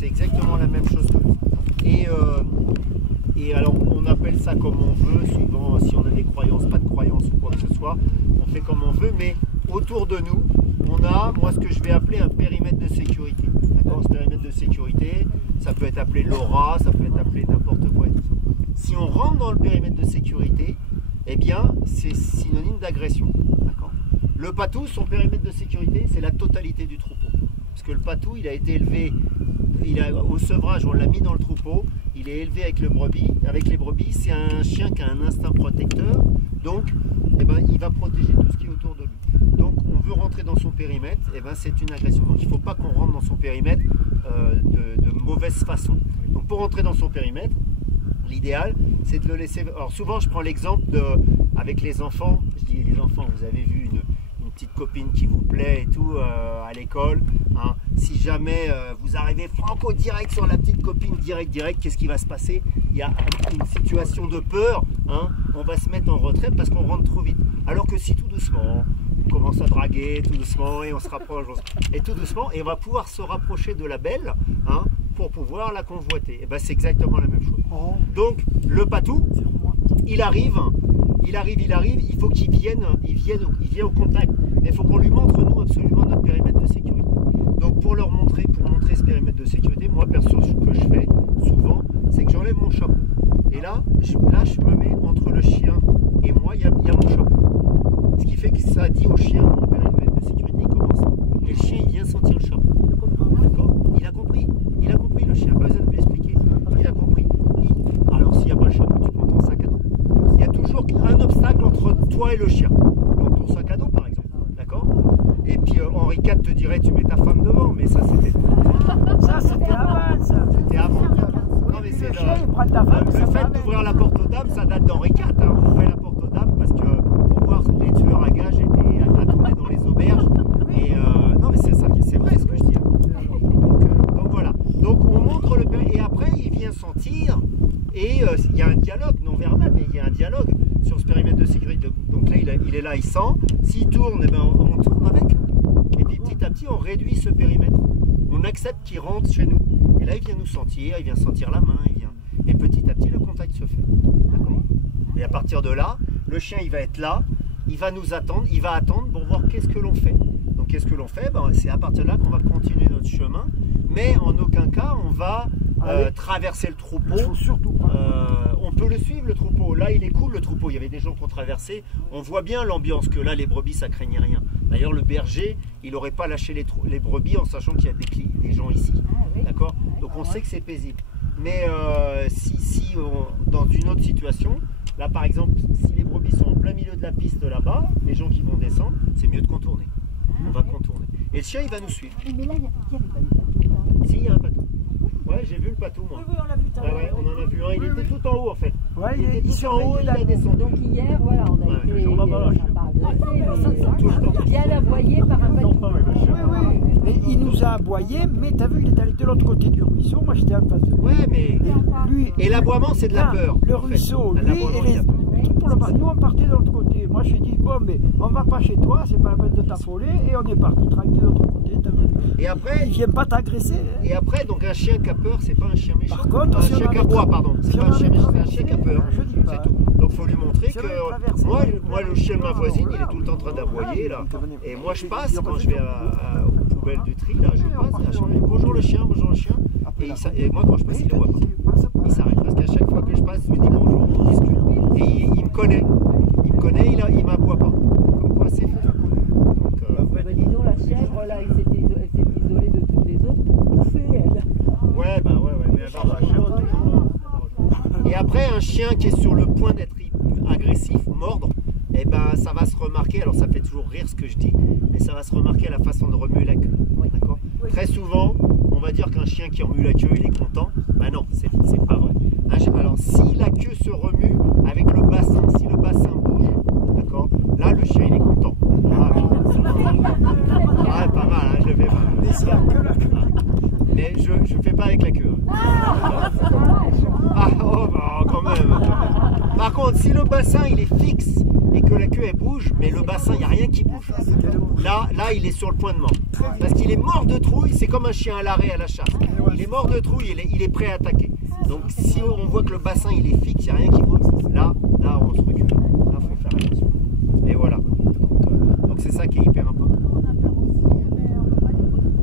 c'est exactement la même chose. Et alors, on appelle ça comme on veut, suivant si on a des croyances, pas de croyances ou quoi que ce soit. On fait comme on veut, mais autour de nous, on a, moi, ce que je vais appeler un périmètre de sécurité. D'accord ? Ce périmètre de sécurité, ça peut être appelé l'aura, ça peut être appelé n'importe quoi. Si on rentre dans le périmètre de sécurité, eh bien, c'est synonyme d'agression. D'accord ? Le patou, son périmètre de sécurité, c'est la totalité du troupeau. Parce que le patou, il a été élevé, au sevrage, on l'a mis dans le troupeau, il est élevé avec les brebis, c'est un chien qui a un instinct protecteur, donc eh ben, il va protéger tout ce qui est autour de lui. Donc on veut rentrer dans son périmètre, eh ben, c'est une agression. Donc il ne faut pas qu'on rentre dans son périmètre de mauvaise façon. Donc pour rentrer dans son périmètre, l'idéal, c'est de le laisser... Alors souvent, je prends l'exemple avec les enfants. Je dis les enfants, vous avez vu une petite copine qui vous plaît et tout à l'école. Hein. Si jamais vous arrivez franco direct sur la petite copine, direct, qu'est-ce qui va se passer? Il y a une situation de peur. Hein. On va se mettre en retrait parce qu'on rentre trop vite. Alors que si tout doucement, on commence à draguer tout doucement et on se rapproche, et tout doucement, et on va pouvoir se rapprocher de la belle, hein, pour pouvoir la convoiter. Et ben c'est exactement la même chose. Donc le patou, il arrive, il faut qu'il vienne au contact. Mais il faut qu'on lui montre nous absolument notre périmètre de sécurité. Donc pour montrer ce périmètre de sécurité, moi perso ce que je fais souvent, c'est que j'enlève mon chapeau. Et là je me mets entre le chien et moi, il y a mon chapeau. Ce qui fait que ça dit au chien, mon périmètre de sécurité il commence. Et le chien il vient sentir le chapeau. D'accord ? Il a compris le chien, pas besoin de lui expliquer. Il a compris. Alors s'il n'y a pas le chapeau, tu prends ton sac à dos. Il y a toujours un obstacle entre toi et le chien. Donc ton sac à dos par exemple. D'accord ? Et puis Henri IV te dirait tu mets ta femme devant, mais ça c'était. Ça c'était avant ça. C'était avant. Non mais c'est le fait d'ouvrir la porte aux dames, ça date d'Henri IV. Hein. On ouvrait la porte aux dames parce que pour voir les tueurs à gages étaient à tourner dans les auberges. Et non mais c'est vrai ce que je dis. Donc voilà. Donc on montre le périmètre et après il vient sentir et il y a un dialogue non verbal, mais il y a un dialogue sur ce périmètre de sécurité. Donc là il est là, il sent. S'il tourne, eh ben, on tourne avec. Et puis petit à petit on réduit ce périmètre. On accepte qu'il rentre chez nous. Et là il vient nous sentir, il vient sentir la main, et petit à petit le contact se fait. Et à partir de là, le chien il va être là, il va nous attendre, il va attendre pour voir qu'est-ce que l'on fait. Donc qu'est-ce que l'on fait? Ben, c'est à partir de là qu'on va continuer notre chemin, mais en aucun cas on va traverser le troupeau. On peut le suivre le troupeau. Là il est cool le troupeau, il y avait des gens qui ont traversé. On voit bien l'ambiance que là les brebis ça craignait rien. D'ailleurs le berger il n'aurait pas lâché les brebis en sachant qu'il y a des gens ici. D'accord? Donc on sait que c'est paisible. Mais dans une autre situation, là par exemple, si les brebis sont en plein milieu de la piste là-bas, les gens qui vont descendre, c'est mieux de contourner. On va contourner. Et le chien il va nous suivre. Mais là, il n'y a pas. Si, il y a un patou. Ouais, j'ai vu le patou moi. Oui, on l'a vu tout à l'heure. Ouais, on en a vu un, il était tout en haut en fait. Ouais, il était tout en haut, il a descendu. Donc hier, voilà, on a été bien aboyé par un patou. Oui. Mais il nous a aboyé, mais t'as vu, il est allé de l'autre côté du ruisseau, moi j'étais en face de lui. Ouais, mais. Lui, et l'aboiement, c'est de la peur. Le ruisseau, lui, et nous on partait de l'autre côté. Moi j'ai dit, bon, mais on va pas chez toi, c'est pas la peine de t'affoler, et on est parti tranquille de l'autre côté, t'as vu. Et après. Il vient pas t'agresser. Hein. Et après, donc un chien qui a peur, c'est pas un chien méchant. Par contre, un chien qui aboie, pardon. C'est pas un chien méchant, c'est un chien qui a peur. C'est tout. Donc faut lui montrer que moi le chien de ma voisine, il est tout le temps en train d'aboyer là. Et moi je passe quand je vais aux poubelles du tri, là je passe, bonjour le chien, et moi quand je passe il ne voit pas. Il s'arrête parce qu'à chaque fois que je passe, je lui dis bonjour, on discute. Et il me connaît, il m'aboie pas. Comme quoi c'est fou. Donc disons la chèvre là, elle s'est isolée de toutes les autres pour bouffer elle. Ouais, mais elle va Et après un chien qui est sur le point d'être agressif, mordre, et ben ça va se remarquer, alors ça fait toujours rire ce que je dis, mais ça va se remarquer à la façon de remuer la queue. D'accord ? Très souvent, on va dire qu'un chien qui remue la queue, il est content. Ben non, c'est pas vrai. Alors si la queue se remue avec le bassin, si le bassin bouge, d'accord, là le chien il est content. Ah, pas mal, hein, je le fais pas. Mais c'est la queue là. Mais je fais pas avec la queue. Quand même. Par contre, si le bassin il est fixe et que la queue elle bouge, mais le bassin il n'y a rien qui bouge, là il est sur le point de mort. Parce qu'il est mort de trouille, c'est comme un chien à l'arrêt à la chasse. Il est mort de trouille, il est prêt à attaquer. Donc si on voit que le bassin il est fixe, il n'y a rien qui bouge, là on se recule. Là il faut faire attention. Et voilà. Donc c'est ça qui est hyper important.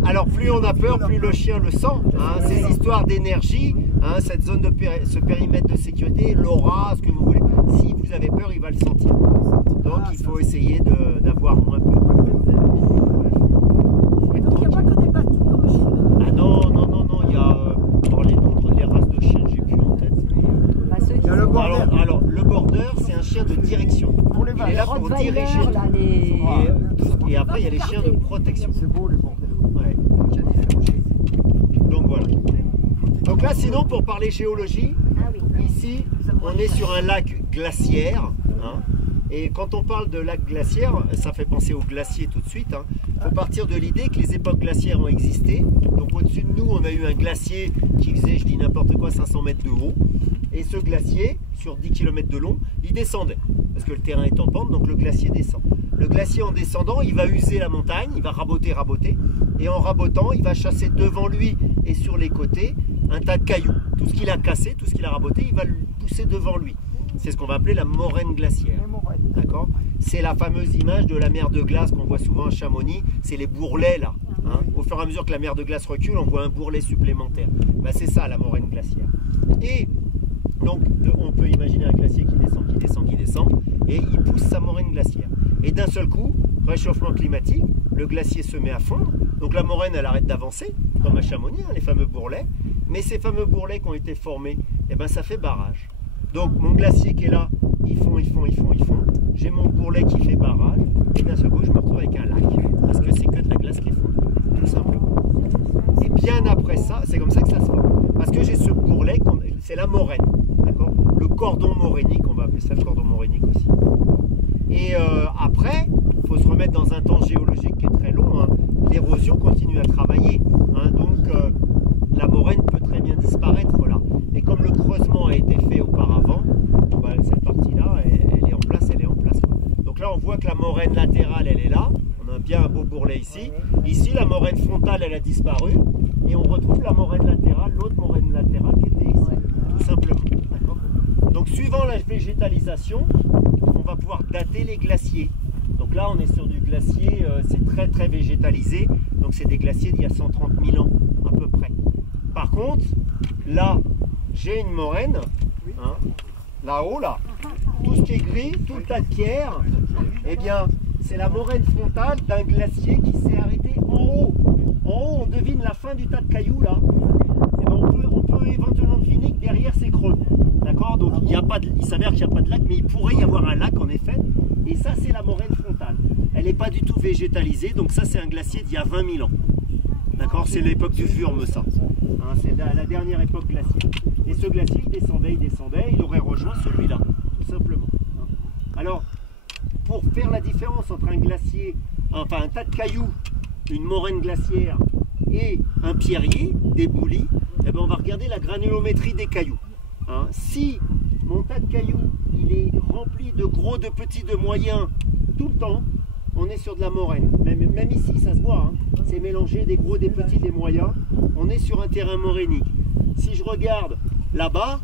Alors plus on a peur, plus le chien le sent. Hein, ces histoires d'énergie, hein, cette zone de ce périmètre de sécurité, l'aura, ce que vous voulez. Si vous avez peur, il va le sentir. Donc il faut essayer d'avoir moins peur. Donc il n'y a pas que des battus comme chez nous. Ah non, il y a les races de chiens, j'ai plus en tête. Mais, Il y a le border. alors le border, c'est un chien de direction. Pour les Il est vaches. là pour diriger. Et après, il y a les chiens de protection. C'est beau les bordels. Ouais, donc il y a différents chiens. Donc voilà. Donc là, sinon, pour parler géologie, ici, on est sur un lac glaciaire. Hein, et quand on parle de lac glaciaire, ça fait penser aux glaciers tout de suite. Il faut partir de l'idée que les époques glaciaires ont existé. Donc au-dessus de nous, on a eu un glacier qui faisait, je dis n'importe quoi, 500 mètres de haut. Et ce glacier, sur 10 km de long, il descendait. Parce que le terrain est en pente, donc le glacier descend. Le glacier en descendant, il va user la montagne, il va raboter. Et en rabotant, il va chasser devant lui et sur les côtés un tas de cailloux. Tout ce qu'il a cassé, tout ce qu'il a raboté, il va le pousser devant lui. C'est ce qu'on va appeler la moraine glaciaire. D'accord ? C'est la fameuse image de la mer de glace qu'on voit souvent à Chamonix. C'est les bourrelets là. Hein. Au fur et à mesure que la mer de glace recule, on voit un bourrelet supplémentaire. Ben, c'est ça la moraine glaciaire. Et donc on peut imaginer un glacier qui descend, et il pousse sa moraine glaciaire. Et d'un seul coup, réchauffement climatique, le glacier se met à fondre. Donc la moraine elle arrête d'avancer, comme à Chamonix, hein, les fameux bourrelets. Mais ces fameux bourrelets qui ont été formés, eh ben, ça fait barrage. Donc mon glacier qui est là, ils font. J'ai mon bourrelet qui fait barrage. Et d'un seul coup, je me retrouve avec un lac. Parce que c'est que de la glace qui fond. Tout simplement. Et bien après ça, c'est comme ça que ça se forme. Parce que j'ai ce bourrelet, c'est la moraine. D'accord ? Le cordon morainique, on va appeler ça le cordon morainique aussi. Et après, il faut se remettre dans un temps géologique qui est très long. Hein. L'érosion continue à travailler. Hein. Donc la moraine peut très bien disparaître là. Et comme le creusement a été fait auparavant, bah, cette partie-là, elle est en place, quoi. Donc là, on voit que la moraine latérale, elle est là. On a bien un beau bourrelet ici. Ici, la moraine frontale, elle a disparu. Et on retrouve la moraine latérale, l'autre moraine latérale qui était ici. Tout simplement. Donc suivant la végétalisation, on va pouvoir dater les glaciers. Donc là, on est sur du glacier, c'est très très végétalisé. Donc c'est des glaciers d'il y a 130 000 ans à peu près. Par contre, là, j'ai une moraine, hein, là-haut, là. Tout ce qui est gris, tout le tas de pierres, eh bien, c'est la moraine frontale d'un glacier qui s'est arrêté en haut. En haut, on devine la fin du tas de cailloux, là. Eh bien, on peut éventuellement deviner que derrière, c'est creux. D'accord ? Donc, il s'avère qu'il n'y a pas de lac, mais il pourrait y avoir un lac, en effet. Et ça, c'est la moraine frontale. Elle n'est pas du tout végétalisée, donc ça, c'est un glacier d'il y a 20 000 ans. D'accord ? C'est l'époque du Wurm, ça. Hein, c'est la dernière époque glaciaire. Et ce glacier, il descendait, il aurait rejoint celui-là, tout simplement. Alors, pour faire la différence entre un glacier, enfin un tas de cailloux, une moraine glaciaire et un pierrier, des boulis, eh ben on va regarder la granulométrie des cailloux. Hein, si mon tas de cailloux, il est rempli de gros, de petits, de moyens, tout le temps, on est sur de la moraine. Même ici, ça se voit, hein, c'est mélangé des gros, des petits, des moyens. On est sur un terrain morainique. Si je regarde là-bas,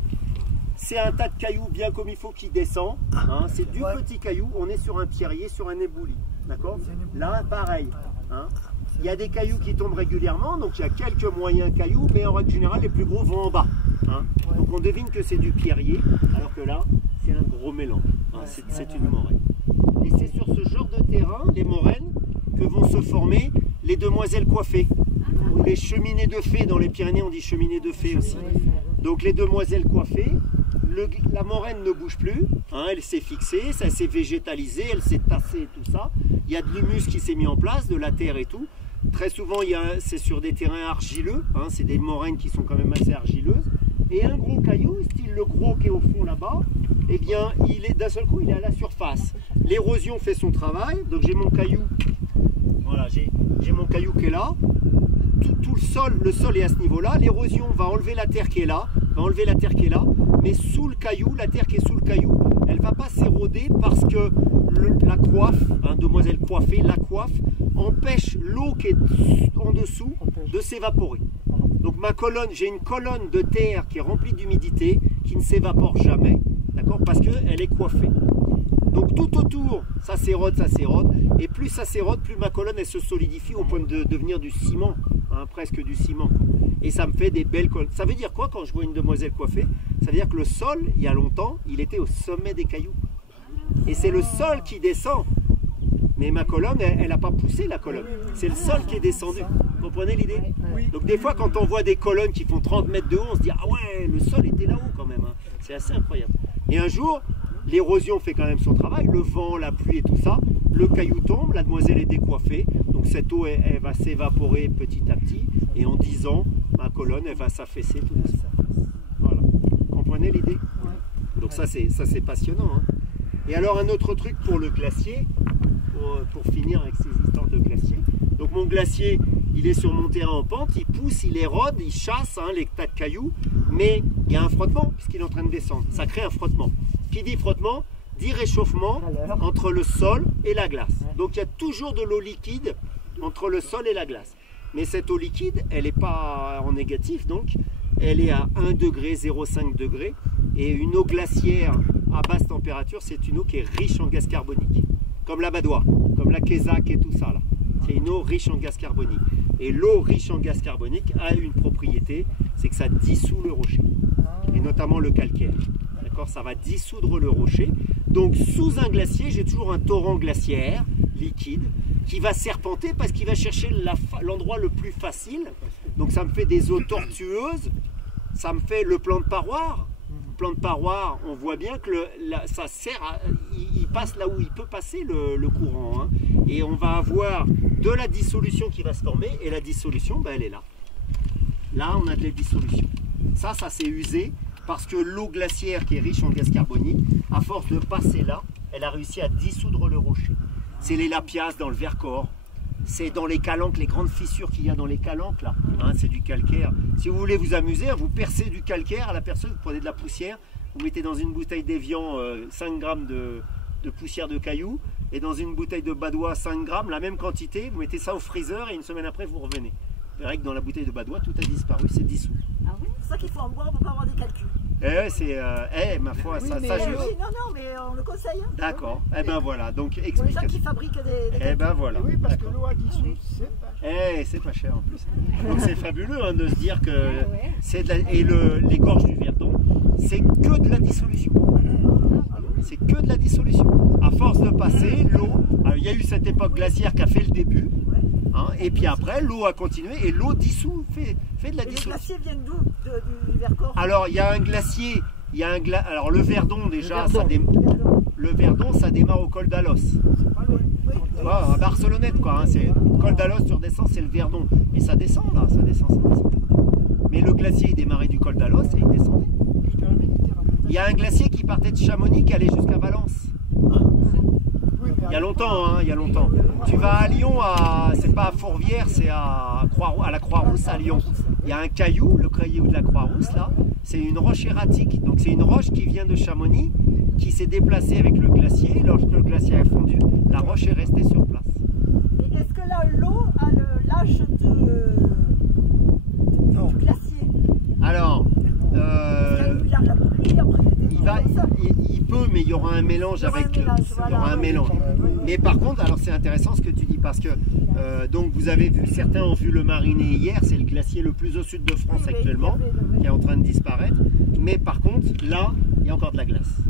c'est un tas de cailloux bien comme il faut qui descend. Hein, c'est du petit caillou. On est sur un pierrier, sur un ébouli. D'accord ? Là, pareil. Hein. Il y a des cailloux qui tombent régulièrement, donc il y a quelques moyens cailloux, mais en règle générale, les plus gros vont en bas. Hein. Donc on devine que c'est du pierrier, alors que là, c'est un gros mélange. Hein, c'est une moraine. Et c'est sur ce genre de terrain, les moraines, que vont se former les demoiselles coiffées. Ou les cheminées de fées. Dans les Pyrénées, on dit cheminées de fées aussi. Donc les demoiselles coiffées, la moraine ne bouge plus, hein, elle s'est fixée, ça s'est végétalisé, elle s'est tassée et tout ça. Il y a de l'humus qui s'est mis en place, de la terre et tout. Très souvent, c'est sur des terrains argileux, hein, c'est des moraines qui sont quand même assez argileuses. Et un gros caillou, style le gros qui est au fond là-bas, eh bien, d'un seul coup, il est à la surface. L'érosion fait son travail, donc j'ai mon caillou, voilà, j'ai mon caillou qui est là. Tout le sol est à ce niveau-là. L'érosion va enlever la terre qui est là, mais sous le caillou, la terre qui est sous le caillou, elle ne va pas s'éroder parce que la coiffe, hein, demoiselle coiffée, la coiffe, empêche l'eau qui est en dessous de s'évaporer. Donc ma colonne, j'ai une colonne de terre qui est remplie d'humidité, qui ne s'évapore jamais, d'accord, parce qu'elle est coiffée. Donc tout autour, ça s'érode, et plus ça s'érode, plus ma colonne elle se solidifie au point de devenir du ciment, hein, presque du ciment. Et ça me fait des belles colonnes. Ça veut dire quoi quand je vois une demoiselle coiffée? Ça veut dire que le sol, il y a longtemps, il était au sommet des cailloux. Et c'est le sol qui descend. Mais ma colonne, elle n'a pas poussé la colonne. C'est le sol qui est descendu. Vous comprenez l'idée? Donc des fois, quand on voit des colonnes qui font 30 mètres de haut, on se dit « Ah ouais, le sol était là-haut quand même. Hein. » C'est assez incroyable. Et un jour, l'érosion fait quand même son travail. Le vent, la pluie et tout ça. Le caillou tombe, la demoiselle est décoiffée. Donc cette eau, elle va s'évaporer petit à petit. Et en 10 ans, ma colonne, elle va s'affaisser tout doucement. Voilà. Vous comprenez l'idée? Donc ça, c'est passionnant. Hein. Et alors, un autre truc pour le glacier, pour finir avec ces histoires de glacier. Donc mon glacier, il est sur mon terrain en pente, il pousse, il érode, il chasse hein, les tas de cailloux, mais il y a un frottement puisqu'il est en train de descendre. Ça crée un frottement. Qui dit frottement, dit réchauffement entre le sol et la glace. Donc il y a toujours de l'eau liquide entre le sol et la glace. Mais cette eau liquide, elle n'est pas en négatif, donc elle est à 1 degré, 0,5 degré. Et une eau glaciaire à basse température, c'est une eau qui est riche en gaz carbonique. Comme la Badoie, comme la Kézak et tout ça là. C'est une eau riche en gaz carbonique. Et l'eau riche en gaz carbonique a une propriété, c'est que ça dissout le rocher. Et notamment le calcaire. D'accord, ça va dissoudre le rocher. Donc sous un glacier, j'ai toujours un torrent glaciaire liquide qui va serpenter parce qu'il va chercher l'endroit le plus facile. Donc ça me fait des eaux tortueuses, ça me fait le plan de paroi. Plan de paroi, on voit bien que ça sert il passe là où il peut passer le courant. Hein. Et on va avoir de la dissolution qui va se former, et la dissolution, ben, elle est là. Là, on a de la dissolution. Ça s'est usé parce que l'eau glaciaire qui est riche en gaz carbonique, à force de passer là, elle a réussi à dissoudre le rocher. C'est les lapias dans le Vercors. C'est dans les calanques, les grandes fissures qu'il y a dans les calanques là, hein, c'est du calcaire. Si vous voulez vous amuser, vous percez du calcaire à la personne, vous prenez de la poussière, vous mettez dans une bouteille d'Évian 5 grammes de poussière de cailloux, et dans une bouteille de Badoie 5 grammes, la même quantité, vous mettez ça au freezer et une semaine après vous revenez. Vous verrez que dans la bouteille de Badoie, tout a disparu, c'est dissous. Ah oui, c'est ça qu'il faut en boire pour pas avoir des calculs. C'est, ma foi, oui, ça mais, juste. Oui, non, mais on le conseille. Hein. D'accord, ben voilà, donc Pour les explique. gens qui fabriquent des calculs. Ben voilà. Oui, parce que l'eau a dissous, c'est pas cher. C'est pas cher en plus. Donc c'est fabuleux hein, de se dire que c'est de la... Et les gorges du Verdon, c'est que de la dissolution. C'est que de la dissolution. À force de passer, l'eau, il y a eu cette époque glaciaire qui a fait le début, hein, et puis après l'eau a continué et l'eau dissout, fait de la dissolution. Les glaciers viennent d'où? Du Vercors? Alors il y a un glacier, alors le Verdon déjà, le Verdon ça démarre au col d'Alos. À Barcelonnette quoi, hein, c'est col d'Alos, tu redescends, c'est le Verdon. Et ça descend là, ça descend. Mais le glacier il démarrait du col d'Alos et il descendait. Il y a un glacier qui partait de Chamonix qui allait jusqu'à Valence. Il y a longtemps, hein, il y a longtemps. Tu vas à Lyon, c'est pas à Fourvière, c'est à la Croix-Rousse à Lyon. Il y a un caillou, le caillou de la Croix-Rousse là, c'est une roche erratique. Donc c'est une roche qui vient de Chamonix, qui s'est déplacée avec le glacier. Lorsque le glacier a fondu, la roche est restée sur place. Et est-ce que là, l'eau a l'âge du glacier? Alors, il peut, mais il y aura un mélange avec. Il y aura un mélange. Mais par contre, alors c'est intéressant ce que tu dis parce que donc vous avez vu, certains ont vu le Marinet hier, c'est le glacier le plus au sud de France actuellement, qui est en train de disparaître. Mais par contre, là, il y a encore de la glace.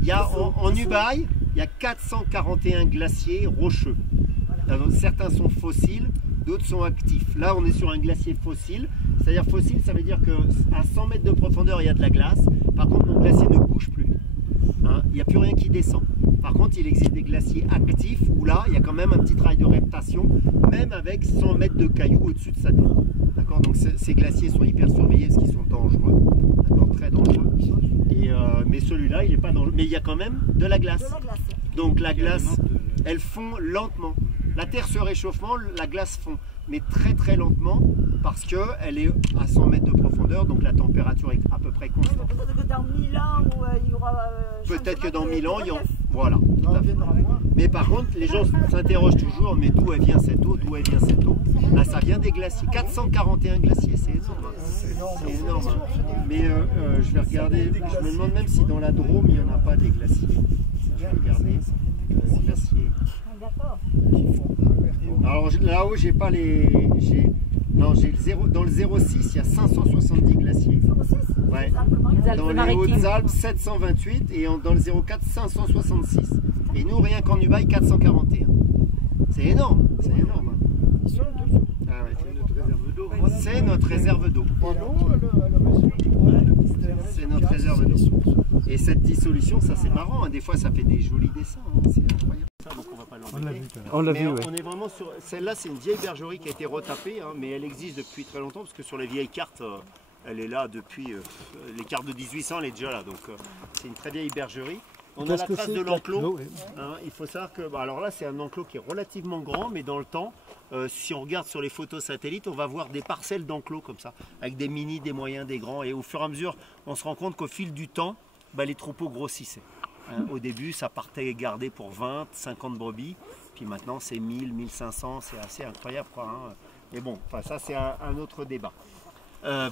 Il y a en Ubaye, il y a 441 glaciers rocheux. Alors, certains sont fossiles, d'autres sont actifs. Là, on est sur un glacier fossile. C'est-à-dire fossile, ça veut dire qu'à 100 mètres de profondeur, il y a de la glace. Par contre, mon glacier ne bouge plus. Hein, il n'y a plus rien qui descend. Par contre, il existe des glaciers actifs où là, il y a quand même un petit travail de reptation, même avec 100 mètres de cailloux au-dessus de sa tête. D'accord. Donc ces glaciers sont hyper surveillés parce qu'ils sont dangereux. D'accord, très dangereux. Mais celui-là, il n'est pas dangereux. Mais il y a quand même de la glace. Donc la glace, elle fond lentement. La Terre se réchauffant, la glace fond, mais très très lentement parce qu'elle est à 100 mètres de profondeur, donc la température est à peu près constante. Peut-être que dans 1000 ans, il y aura... Peut-être que dans 1000 ans, il y aura... Voilà, tout à fait. Mais par contre, les gens s'interrogent toujours, mais d'où elle vient cette eau, d'où elle vient cette eau? Là, ça vient bien des glaciers. 441 glaciers, c'est énorme. Hein. C'est énorme. Hein. Mais je vais regarder, je me demande même si dans la Drôme, il n'y en a pas des glaciers. Je vais regarder les glaciers. Alors là-haut, j'ai pas les... Non, j'ai le 0, dans le 06, il y a 570 glaciers. Ouais. Dans les Hautes-Alpes, 728 et dans le 04, 566. Et nous, rien qu'en Ubaye, 441. C'est énorme, c'est énorme. Hein. Ah ouais. C'est notre réserve d'eau. C'est notre réserve d'eau. Et cette dissolution, ça c'est marrant, hein. Des fois ça fait des jolis dessins, hein. C'est incroyable. Donc on va pas l'enlever. On l'a vu, ouais. On est vraiment sur... Celle-là c'est une vieille bergerie qui a été retapée, hein, mais elle existe depuis très longtemps parce que sur les vieilles cartes, elle est là depuis... les cartes de 1800, elle est déjà là, donc c'est une très vieille bergerie. On a la trace de l'enclos. Hein, il faut savoir que... Bah, alors là c'est un enclos qui est relativement grand, mais dans le temps, si on regarde sur les photos satellites, on va voir des parcelles d'enclos comme ça, avec des mini, des moyens, des grands, et au fur et à mesure, on se rend compte qu'au fil du temps, bah, les troupeaux grossissaient. Hein, au début, ça partait gardé pour 20, 50 brebis, puis maintenant c'est 1000, 1500, c'est assez incroyable, quoi, hein. Mais bon, enfin, ça c'est un autre débat.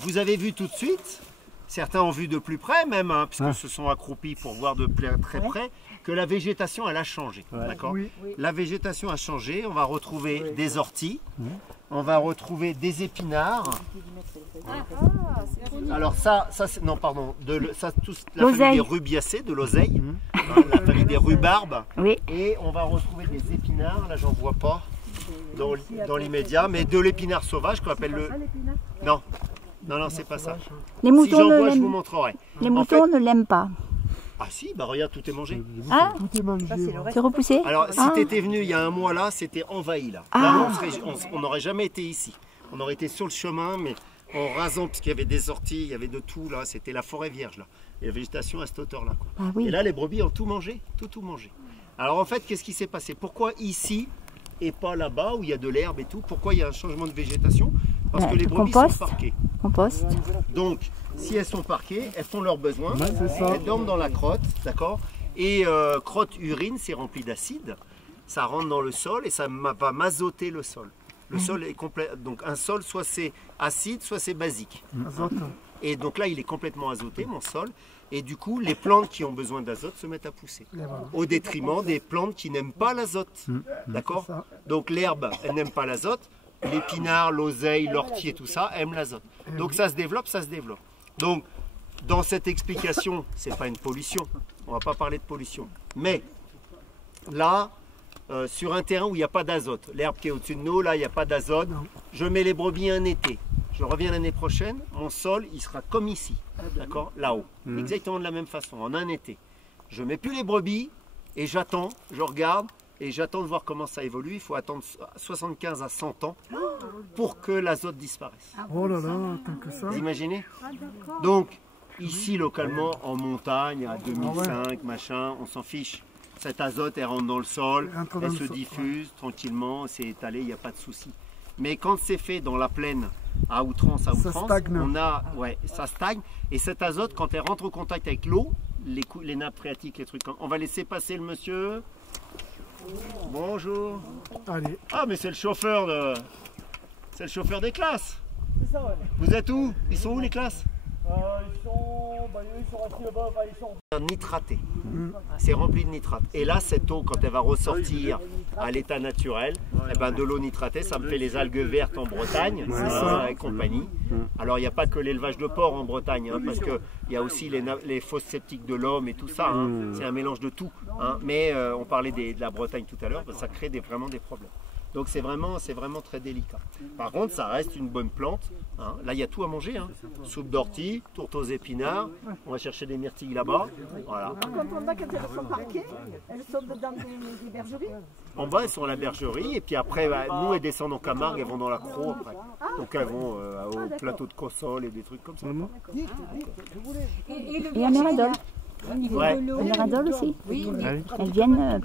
Vous avez vu tout de suite, certains ont vu de plus près même, hein, puisque se sont accroupis pour voir de très près, que la végétation elle a changé. D'accord. La végétation a changé, on va retrouver des orties, on va retrouver des épinards. Alors ça c'est, non pardon, ça tous la famille des rubiacées, de l'oseille, hein, la famille des rhubarbes, et on va retrouver des épinards, là j'en vois pas dans l'immédiat, mais de l'épinard sauvage qu'on appelle le... Non, non, non, c'est pas ça. Les moutons si j'en vois, je vous montrerai. Les moutons ne l'aiment pas. Ah si, bah regarde, tout est mangé. Ah, c'est repoussé. Alors si tu étais venu il y a un mois là, c'était envahi là. Là on n'aurait jamais été ici. On aurait été sur le chemin, mais en rasant, puisqu'il y avait des orties, il y avait de tout là, c'était la forêt vierge là. Et la végétation à cette hauteur là. Quoi. Ah, oui. Et là les brebis ont tout mangé, tout mangé. Alors en fait, qu'est-ce qui s'est passé? Pourquoi ici et pas là-bas où il y a de l'herbe et tout? Pourquoi il y a un changement de végétation? Parce que les brebis sont parquées. Compost. Donc, si elles sont parquées, elles font leurs besoins, elles dorment dans la crotte, d'accord? Et crotte-urine, c'est rempli d'acide, ça rentre dans le sol et ça va mazoter le sol. Le sol est complet, donc un sol, soit c'est acide, soit c'est basique. Et donc là, il est complètement azoté, mon sol. Et du coup, les plantes qui ont besoin d'azote se mettent à pousser. Au détriment des plantes qui n'aiment pas l'azote. D'accord? Donc l'herbe, elle n'aime pas l'azote. L'épinard, l'oseille, l'ortie et tout ça aiment l'azote. Donc ça se développe, ça se développe. Donc dans cette explication, c'est pas une pollution. On va pas parler de pollution. Mais là, sur un terrain où il n'y a pas d'azote, l'herbe qui est au-dessus de nous, là, il n'y a pas d'azote, je mets les brebis un été. Je reviens l'année prochaine, mon sol, il sera comme ici, d'accord, là-haut. Exactement de la même façon, en un été. Je ne mets plus les brebis et j'attends, je regarde et j'attends de voir comment ça évolue. Il faut attendre 75 à 100 ans pour que l'azote disparaisse. Oh là là, tant que ça. Vous imaginez? Donc, ici, localement, en montagne, à 2005, machin, on s'en fiche. Cet azote, elle rentre dans le sol, elle se diffuse tranquillement, c'est étalé, il n'y a pas de souci. Mais quand c'est fait dans la plaine, à outrance, on a, ça stagne. Et cet azote, quand elle rentre au contact avec l'eau, les nappes phréatiques, les trucs, on va laisser passer le monsieur. Bonjour. Allez. Ah, mais c'est le chauffeur c'est le chauffeur des classes. C'est ça, ouais. Vous êtes où? Ils sont où les classes? Ils sont restés là-bas, ils sont nitratés. C'est rempli de nitrate. Et là, cette eau, quand elle va ressortir à l'état naturel, eh ben, de l'eau nitratée, ça me fait les algues vertes en Bretagne et compagnie. Alors, il n'y a pas que l'élevage de porc en Bretagne, hein, parce qu'il y a aussi les fosses septiques de l'homme et tout ça. Hein. C'est un mélange de tout. Hein. Mais on parlait de la Bretagne tout à l'heure, ça crée vraiment des problèmes. Donc c'est vraiment très délicat. Par contre, ça reste une bonne plante. Hein. Là, il y a tout à manger. Hein. Soupe d'ortie, tourte aux épinards. On va chercher des myrtilles là-bas. Voilà. Quand on va, quand elles sont parquées, elles sont dans des bergeries. En bas, elles sont à la bergerie. Et puis après, nous, elles descendent en Camargue. Elles vont dans la Crau après. Donc elles vont au plateau de Cossol et des trucs comme ça. Et à Méradol. À Méradol aussi. Elles viennent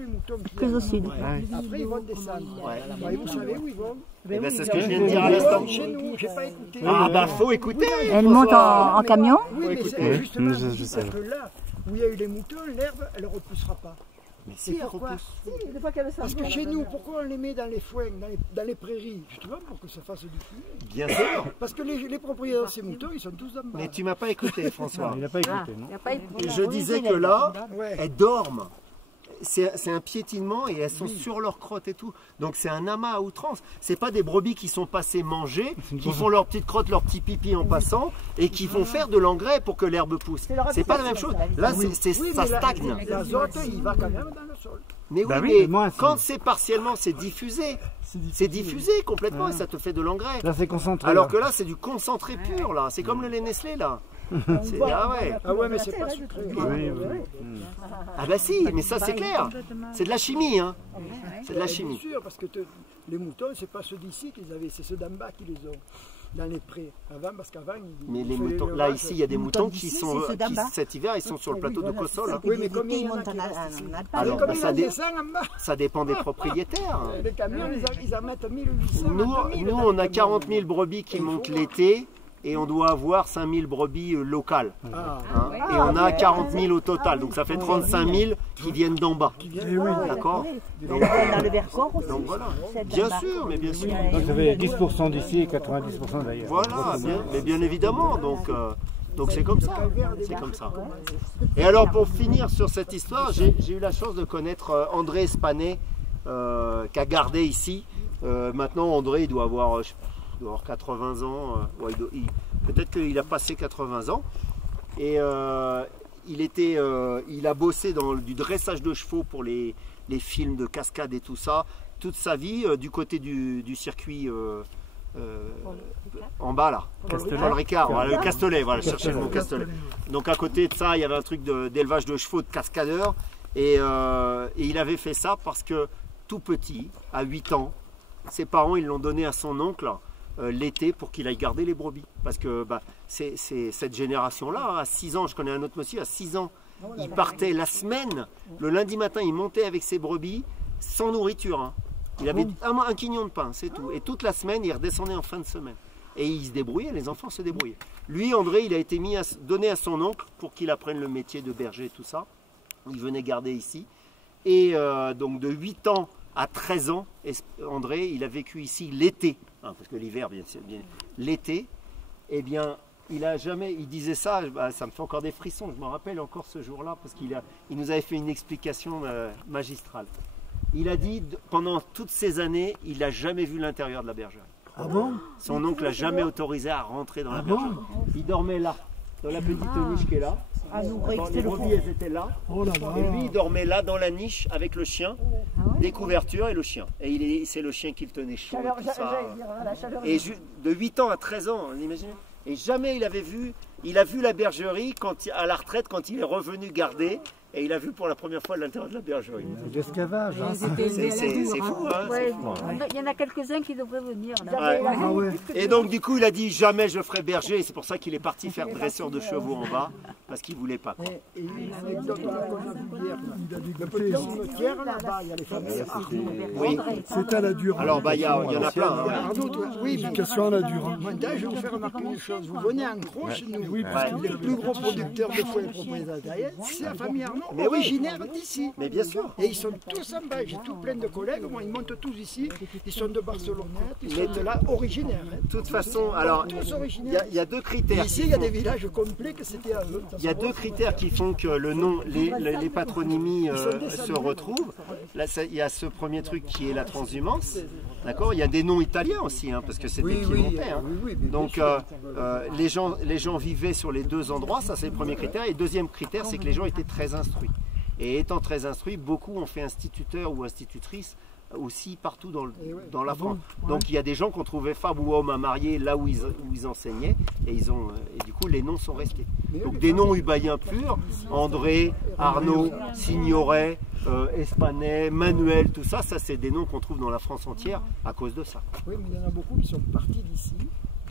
plus au sud. Après, ils vont descendre. Et vous savez où ils vont? C'est ce que je viens de dire à l'instant. Chez nous, j'ai pas écouté. Ah bah faut écouter. Elles montent en camion. Oui, mais c'est justement parce que là où il y a eu les moutons, l'herbe, elle ne repoussera pas. Mais si, elles pourquoi? repoussent. Si, des fois qu'elle s'en Parce que va, chez là, nous, pourquoi on les met dans les foins, dans les prairies? Justement pour que ça fasse du fumier. Bien sûr. Parce que les propriétaires de ces moutons, ils sont tous en bas. Mais tu m'as pas écouté, François. Il n'a pas écouté, non? il y a pas écouté. Je disais que là, Ouais. elles dorment. C'est un piétinement et elles sont sur leur crotte et tout. Donc c'est un amas à outrance. C'est pas des brebis qui sont passées manger, qui font leur petite crotte, leur petit pipi en passant et qui vont faire de l'engrais pour que l'herbe pousse. C'est pas la même chose. Là, Oui, ça mais stagne. L'azote, il va quand même dans le sol. Mais oui, Bah oui, mais mais moi, quand c'est partiellement, c'est diffusé. C'est diffusé complètement et ça te fait de l'engrais. Là, c'est concentré. Alors là. que là, c'est du concentré pur, là. C'est comme le lait Nestlé, là. Ah ouais. Ah ouais, mais c'est pas sucré. Oui, oui. Ah bah si, mais ça, c'est clair. C'est de la chimie, hein. C'est de la Bien chimie. sûr, parce que les moutons, c'est pas ceux d'ici qu'ils avaient, c'est ceux d'en bas qui les ont. Dans les prés. Avant, parce qu'avant, Mais les moutons, là, ici, il y a des moutons qui sont, cet hiver, ils sont sur le plateau de Cossol. Hein. Oui, mais combien il y en a qui restent ici? Alors, Combien ça, il y en a descend en bas? ça dépend des propriétaires. Les camions, ils en mettent 1800. Nous, on a 40 000 brebis qui montent l'été et on doit avoir 5 000 brebis locales. Ah, Hein. Et on a 40 000 au total, donc ça fait 35 000 qui viennent d'en bas. D'accord. Dans le Vercors aussi. Donc voilà. Bien sûr, mais bien sûr. Donc, ça fait 10% d'ici et 90% d'ailleurs. Voilà, mais bien évidemment. Donc c'est comme ça. C'est comme ça. Et alors pour finir sur cette histoire, j'ai eu la chance de connaître André Espanet, qui a gardé ici. Maintenant, André, il doit avoir 80 ans. Ouais, peut-être qu'il a passé 80 ans. Et il a bossé dans du dressage de chevaux pour les films de cascade et tout ça, toute sa vie, du côté du circuit en bas là, Paul Ricard, voilà, le Castellet, voilà, cherchez le mot Castellet. Donc à côté de ça, il y avait un truc d'élevage de chevaux, de cascadeurs, et il avait fait ça parce que tout petit, à 8 ans, ses parents ils l'ont donné à son oncle l'été pour qu'il aille garder les brebis. Parce que c'est cette génération-là, à 6 ans, je connais un autre monsieur, à 6 ans, il partait la semaine, le lundi matin, il montait avec ses brebis sans nourriture. Hein. Il avait un quignon de pain, c'est tout. Et toute la semaine, il redescendait en fin de semaine. Et il se débrouillait, les enfants se débrouillaient. Lui, André, il a été donné à son oncle pour qu'il apprenne le métier de berger et tout ça. Il venait garder ici. Et donc de 8 ans à 13 ans, André, il a vécu ici l'été. Hein, parce que l'hiver, bien l'été, eh bien, il disait ça, ça me fait encore des frissons, je me rappelle encore ce jour-là, parce qu'il nous avait fait une explication magistrale. Il a dit, pendant toutes ces années, il n'a jamais vu l'intérieur de la bergerie. Ah bon? Son oncle n'a jamais autorisé à rentrer dans la bergerie. Il dormait là, dans la petite niche qui est là. Les brebis, elles étaient là. Et lui, il dormait là, dans la niche, avec le chien, des couvertures et le chien. Et c'est le chien qui le tenait chaud. Et, tout ça. Et de 8 ans à 13 ans, vous imaginez? Et jamais il a vu la bergerie à la retraite quand il est revenu garder. Et il a vu pour la première fois l'intérieur de la bergerie. C'est l'esclavage. Hein. C'est fou, hein? Ouais, il y en a quelques-uns qui devraient venir. Ouais. Et donc du coup il a dit jamais je ferai berger. Et c'est pour ça qu'il est parti faire dresseur de chevaux en bas. Parce qu'il ne voulait pas. Quoi. Et une anecdote qu'on a vu hier, le petit cimetière là-bas, il y a les familles Arnaud. Oui. C'est à la dure. Alors il y en a plein. Hein. Arnaud, oui, mais Question à la dure. maintenant je vais vous faire remarquer une chose. Vous venez en gros chez nous. Oui, parce que les plus gros producteurs de foin et propriétaires derrière, c'est la famille Arnaud, Mais oui. originaire d'ici. Mais bien sûr. Et ils sont tous en bas. J'ai tout plein de collègues. Moi, ils montent tous ici. Ils sont de Barcelonnette. Ils sont de là, originaires. De toute façon, alors il y a deux critères. Ici, il y a des villages complets que c'était à eux. Il y a deux critères qui font que le nom, les patronymies se retrouvent. Là, il y a ce premier truc qui est la transhumance. D'accord. Il y a des noms italiens aussi, hein, parce que c'était qui montait. Hein. Donc les gens vivaient sur les deux endroits. Ça, c'est le premier critère. Et le deuxième critère, c'est que les gens étaient très instruits. Et étant très instruits, beaucoup ont fait instituteur ou institutrice aussi partout dans la France. Donc il y a des gens qui ont trouvé femme ou homme à marier là où ils enseignaient et du coup les noms sont restés. Donc des noms ubaïens purs, André, Arnaud, Signoret, Espanet, Manuel, tout ça, c'est des noms qu'on trouve dans la France entière à cause de ça. Oui, mais il y en a beaucoup qui sont partis d'ici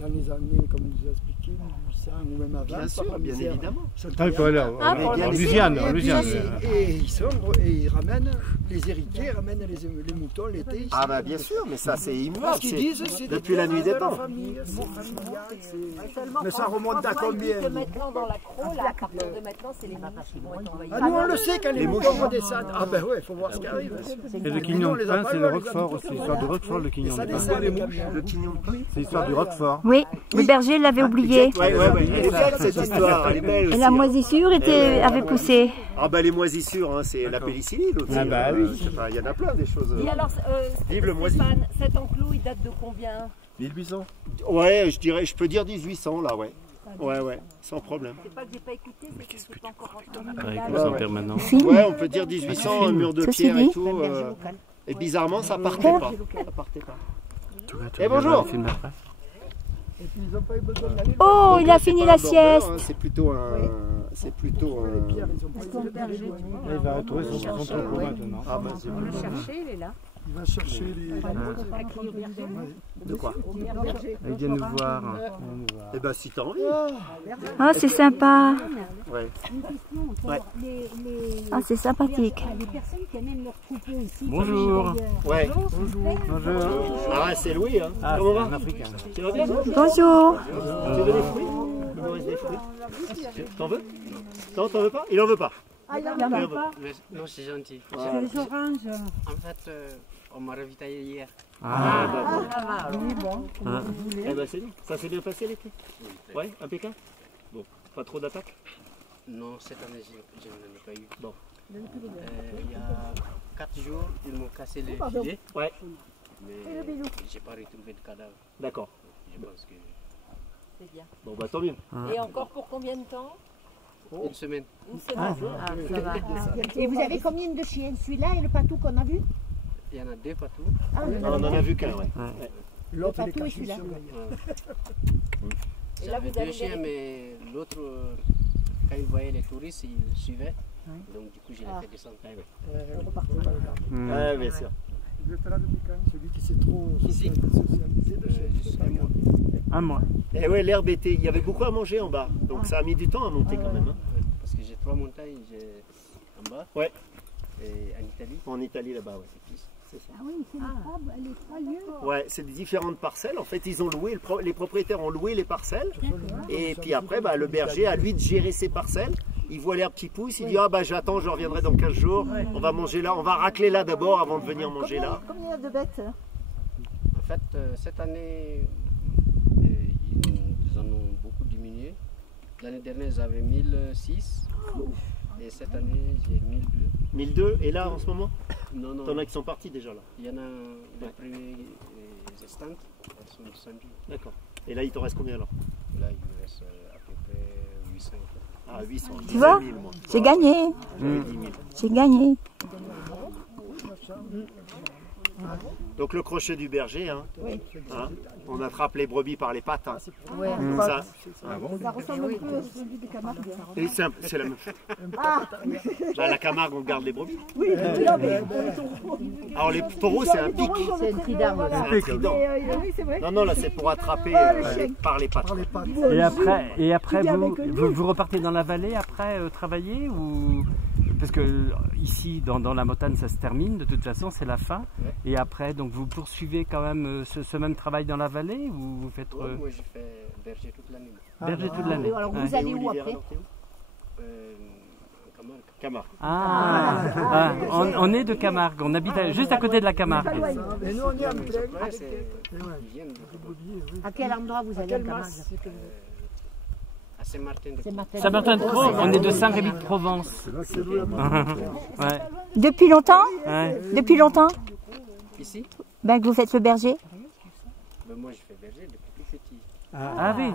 dans les années, comme vous expliqué, Pékin, 1800 ou même avant. Bien sûr, par la bien misère. évidemment. Ah, il faut aller en Louisiane. En Louisiane. Et ils ramènent, les héritiers ramènent les moutons l'été. Ah bah bien sûr, mais ça c'est immuable. Parce qu'ils disent c'est depuis la nuit des temps. Mais ça remonte à combien? Maintenant, dans la Crau, là, à partir de maintenant, c'est les mouches qui vont être envahies. Ah, nous on le sait quand les moutons redescendent. Ah ben ouais, il faut voir ce qui arrive. Et le quignon de pain, c'est le Roquefort aussi. L'histoire du Roquefort, le quignon de Ça pain. descend les mouches. Le quignon de pain. C'est l'histoire du Roquefort. Oui, le berger l'avait oublié. Ouais, elle est belle cette histoire, elle est belle aussi. Et la moisissure avait poussé. Ah bah les moisissures, hein, c'est la pénicilline aussi. Ah bah oui. Enfin, il y en a plein des choses. Et alors, Vive le Stéphane, cet enclos, il date de combien? 1800. Ouais, je peux dire 1800 là, ouais. Ouais, sans problème. C'est pas que j'ai pas écouté, c'est que j'ai pas encore entendu. Avec en permanent. Ouais, on peut dire 1800, un mur de Ça pierre suffit. et tout. Et bizarrement, ça partait pas. Ça partait pas. Et bonjour. Oh, il a fini la sieste. C'est plutôt un... Il va retrouver son troupeau maintenant. Ah bah c'est On l'a cherché, il est là. Il va chercher les... De quoi? Il vient nous voir. Eh ben si t'as envie. Oh, c'est sympa. Ouais. Ah, c'est sympathique. Les personnes qui amènent leur troupeau ici. Bonjour. Ouais. Bonjour. Ah ouais, c'est Louis, hein. Ah, Comment c'est on un va? Africain. Tu vas bien? Bonjour. Tu veux des fruits? Il nous reste des fruits. T'en veux? Non, t'en veux pas? Il en veut pas. Il en veut pas. Non, c'est gentil. Les oranges. En fait, on m'a ravitaillé hier. Ah, Eh ben c'est bien. Ça s'est bien passé l'été? Ouais, impeccable. Bon, pas trop d'attaques? Non, cette année, je n'en ai pas eu. Bon. Il y a 4 jours, ils m'ont cassé les filets. Ouais. Mais j'ai pas retrouvé de cadavre. D'accord. Je pense que C'est bien. Bon bah tant mieux. Et encore pour combien de temps? une semaine. Une semaine. Ah, ça va. Et vous avez combien de chiens? Celui-là et le patou qu'on a vu? Il y en a 2 partout. Ah, On en a vu qu'un, ouais. L'autre, il est patou et caché celui-là. sur la... Et là, J'avais vous avez 2 chiens, mais l'autre, quand il voyait les touristes, il suivait. Donc du coup, je l'ai fait descendre. Ouais, bien sûr. Vous êtes là depuis quand? Celui qui s'est trop socialisé de chez Juste un mois. un mois. Et ouais, l'herbe était... Il y avait beaucoup à manger en bas. Donc ça a mis du temps à monter quand même. Hein. Parce que j'ai 3 montagnes en bas. Ouais. Et en Italie. En Italie là-bas, ouais. C'est ça. Ah oui, c'est les 3 lieux. Ouais, c'est des différentes parcelles. En fait, ils ont loué, les propriétaires ont loué les parcelles. Et puis après, bah, le berger, à lui de gérer ses parcelles. Il voit l'herbe qui pousse, il dit ah bah j'attends, je reviendrai dans 15 jours. On va manger là, on va racler là d'abord avant de venir manger là. Combien il y a de bêtes? En fait, cette année, ils en ont beaucoup diminué. L'année dernière, ils avaient 1006. Et cette année, j'ai 1002. 1002, et là en ce moment? Non, non. T'en as qui sont partis déjà là. Il y en a les premiers estantes, elles sont descendues. D'accord. Et là il t'en reste combien alors? Là, il me reste à peu près 800. Ah 800. Tu vois, 10 000, moi. j'ai gagné. J'avais 10 000. J'ai gagné. Donc le crochet du berger, hein. Hein, on attrape les brebis par les pattes. Hein. Ça, Ça ressemble un peu à celui de Camargue. et c'est la même chose. Bah, la Camargue, on garde les brebis. Alors les taureaux, c'est un pic. C'est une tridame. C'est un trident. Oui, c'est vrai. Non, non, là c'est pour attraper par les pattes. Et après vous repartez dans la vallée après travailler ou parce que ici dans la montagne ça se termine de toute façon, c'est la fin. Ouais. Et après donc vous poursuivez quand même ce même travail dans la vallée ou vous faites Ouais, moi, j'ai fait berger toute l'année. berger toute l'année? Alors Ouais. vous allez Et où l'hiver, après? alors, t'es où? En Camargue. Camargue. On est de Camargue, on habite juste à côté de la Camargue. Et nous on est en plein. Après, ils viennent À quel endroit vous allez en Camargue? à Saint-Martin de Saint-Martin. Saint-Martin-de-Croix, on est de Saint-Rémy-de-Provence. Ouais. Depuis longtemps? Ouais. Depuis longtemps? Ici, Ben, que vous faites le berger. ben, moi je fais berger depuis tout petit. Ah oui.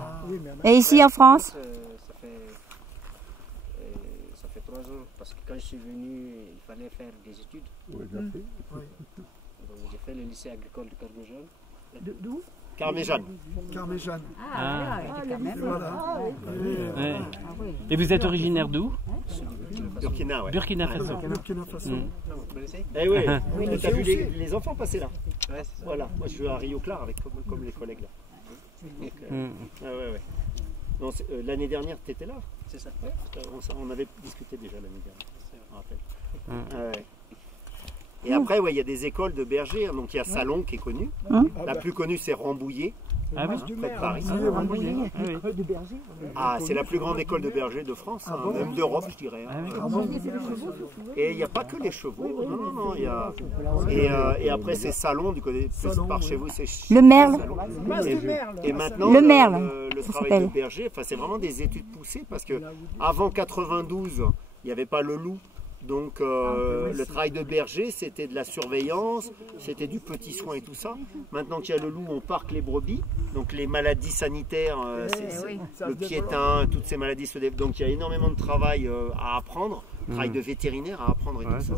Et ici en France? Ça fait 3 ans, parce que quand je suis venu, il fallait faire des études. Donc j'ai fait le lycée agricole de Cargojean. D'où? Carméjane. Carméjane. Ah. Voilà. Ouais. Et vous êtes originaire d'où? Burkina, ouais. Burkina Faso. Burkina Faso. Vous connaissez? Eh oui, t'as vu les enfants passer là? Ouais, c'est ça. Voilà, moi je suis à Rio Claro avec comme les collègues là. Donc, ouais, ouais, ouais. L'année dernière, tu étais là. C'est ça. Ouais, on avait discuté déjà l'année dernière, je me rappelle. Et après, il y a des écoles de bergers. Donc il y a Salon qui est connu. La plus connue, c'est Rambouillet. Ah oui, près de Paris. De berger. Ah, c'est la plus grande école de bergers de France, même d'Europe, je dirais. Et il n'y a pas que les chevaux. Non, il y a... Et après, c'est Salon, du côté par chez vous, c'est le merle. Et maintenant, le merle, le travail de berger, c'est vraiment des études poussées, parce que avant 92, il n'y avait pas le loup. Donc le travail de berger, c'était de la surveillance, c'était du petit soin et tout ça. Maintenant qu'il y a le loup, on parque les brebis. Donc les maladies sanitaires, le piétin, toutes ces maladies se développent. Donc il y a énormément de travail à apprendre, travail de vétérinaire à apprendre et tout ça.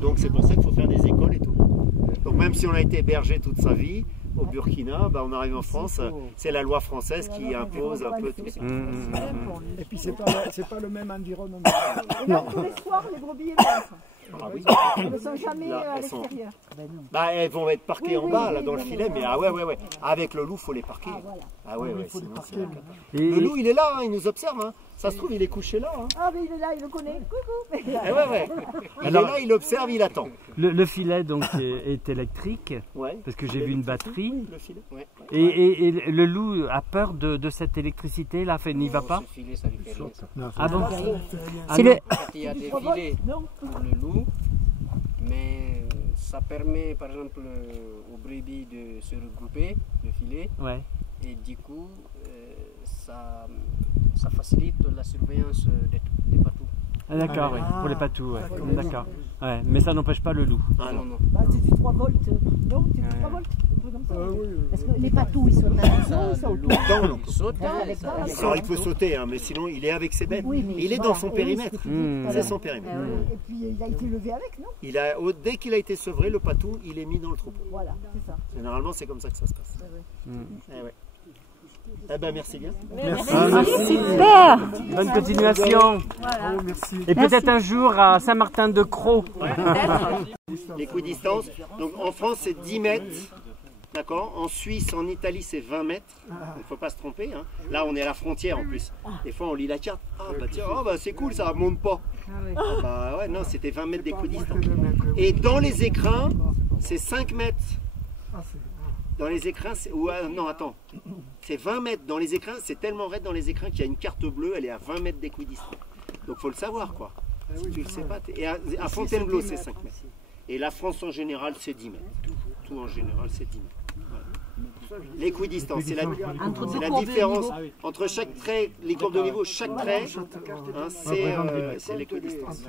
Donc c'est pour ça qu'il faut faire des écoles et tout. Donc même si on a été berger toute sa vie, au Burkina, on arrive en France, c'est la loi française qui impose un peu tout ça. Et puis c'est pas le même environnement. Et là, tous les soirs, les brebis et les Ah oui. elles ne sont jamais à l'extérieur. Elles vont être parquées en bas, là, dans le filet, mais ouais. Avec le loup, il faut les parquer. Ah ouais, sinon c'est la cata. Le loup, il est là, il nous observe. Ça se trouve, il est couché là. Ah, mais il est là, il le connaît. Coucou. Ouais. Il est là, il observe, il attend. Le filet donc est électrique, parce que j'ai vu une batterie. Oui, le filet. Et le loup a peur de cette électricité là, n'y va pas. Ce filet, ça lui fait rien. Ah bon? C'est le... Il y a des filets pour le loup, mais ça permet par exemple aux brebis de se regrouper, le filet, et du coup ça facilite la surveillance des patous. Ah, d'accord, pour les patous, d'accord. Mais ça n'empêche pas le loup. Ah non. C'est du 3 volts. Non, c'est du 3 volts. Parce que les patous, ils sont dans Dans il saute. Alors il peut sauter, mais sinon il est avec ses bêtes. Il est dans son périmètre. C'est son périmètre. Et puis il a été levé avec, non? Dès qu'il a été sevré, le patou, il est mis dans le troupeau. Voilà, c'est ça. Généralement, c'est comme ça que ça se passe. Eh ben merci bien. Merci. Super. Bonne continuation. Voilà. Et peut-être un jour à Saint-Martin-de-Croix. L'équidistance, donc en France c'est 10 mètres. D'accord. En Suisse, en Italie, c'est 20 mètres. Il ne faut pas se tromper. Là, on est à la frontière en plus. Des fois, on lit la carte. C'est cool, ça ne monte pas. Non, c'était 20 mètres d'équidistance. Et dans les écrins, c'est 5 mètres. Dans les écrins, c'est 20 mètres. Dans les écrins, c'est tellement raide dans les écrins qu'il y a une carte bleue, elle est à 20 mètres d'équidistance. Donc, il faut le savoir, quoi. Si tu ne le sais pas. Et à Fontainebleau, c'est 5 mètres. Et la France en général, c'est 10 mètres. Tout en général, c'est 10 mètres. L'équidistance, c'est la différence entre chaque trait, les courbes de niveau, chaque trait, c'est l'équidistance.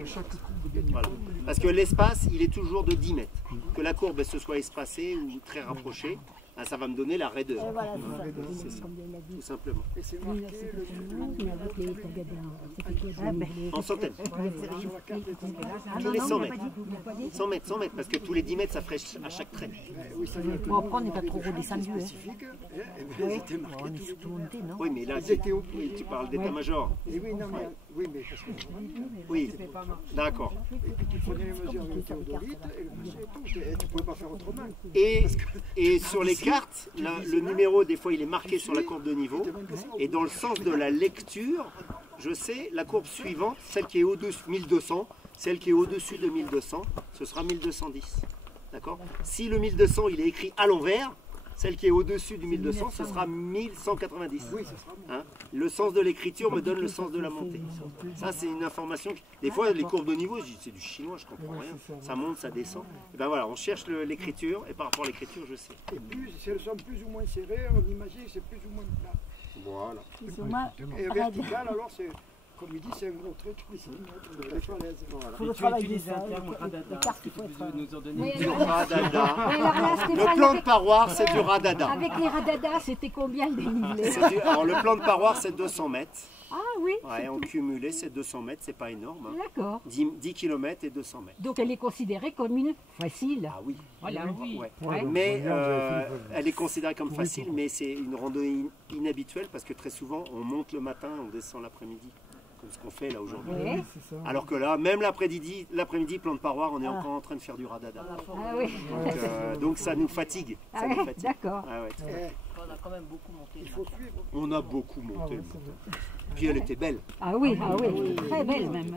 Voilà. Parce que l'espace, il est toujours de 10 mètres. Que la courbe se soit espacée ou très rapprochée, ça va me donner la raideur. C'est ça, tout simplement. En centaines. Tous les 100 mètres. 100 mètres, parce que tous les 10 mètres, ça ferait à chaque trait. Bon, après, on n'est pas trop redescendu. Oui, mais là, tu parles d'état-major. Oui, d'accord. Et sur les cartes, le numéro, des fois, il est marqué sur la courbe de niveau. Et dans le sens de la lecture, je sais, la courbe suivante, celle qui est au-dessus de 1200, celle qui est au-dessus de 1200, ce sera 1210. D'accord? Si le 1200, il est écrit à l'envers, celle qui est au-dessus du 1200, ce sera 1190. Le sens de l'écriture me donne le sens de la montée. Ça, c'est une information. Des fois, les courbes de niveau, je dis c'est du chinois, je comprends rien. Ça monte, ça descend. Et ben voilà, on cherche l'écriture, et par rapport à l'écriture, je sais. Et plus, si elles sont plus ou moins serrées, on imagine que c'est plus ou moins plat. Voilà. Et vertical, alors, c'est. Comme il dit, c'est un gros truc, mais c'est une falaise. Tu utilises un terme radada. Est-ce que tu peux nous en donner du radada. Le plan de paroi, c'est du radada. Avec les radadas, c'était combien le dénivelé? Alors le plan de paroi, c'est 200 mètres. Ah oui. En cumulé, c'est 200 mètres, c'est pas énorme. D'accord. 10 km et 200 mètres. Donc elle est considérée comme une facile. Ah oui. Voilà. Mais elle est considérée comme facile, mais c'est une randonnée inhabituelle parce que très souvent, on monte le matin, on descend l'après-midi. Comme ce qu'on fait là aujourd'hui. Alors que là, même l'après-midi, plan de paroi, on est encore en train de faire du radada. Donc ça nous fatigue. D'accord. on a quand même beaucoup monté. On a beaucoup monté. Puis elle était belle. Ah oui, très belle même.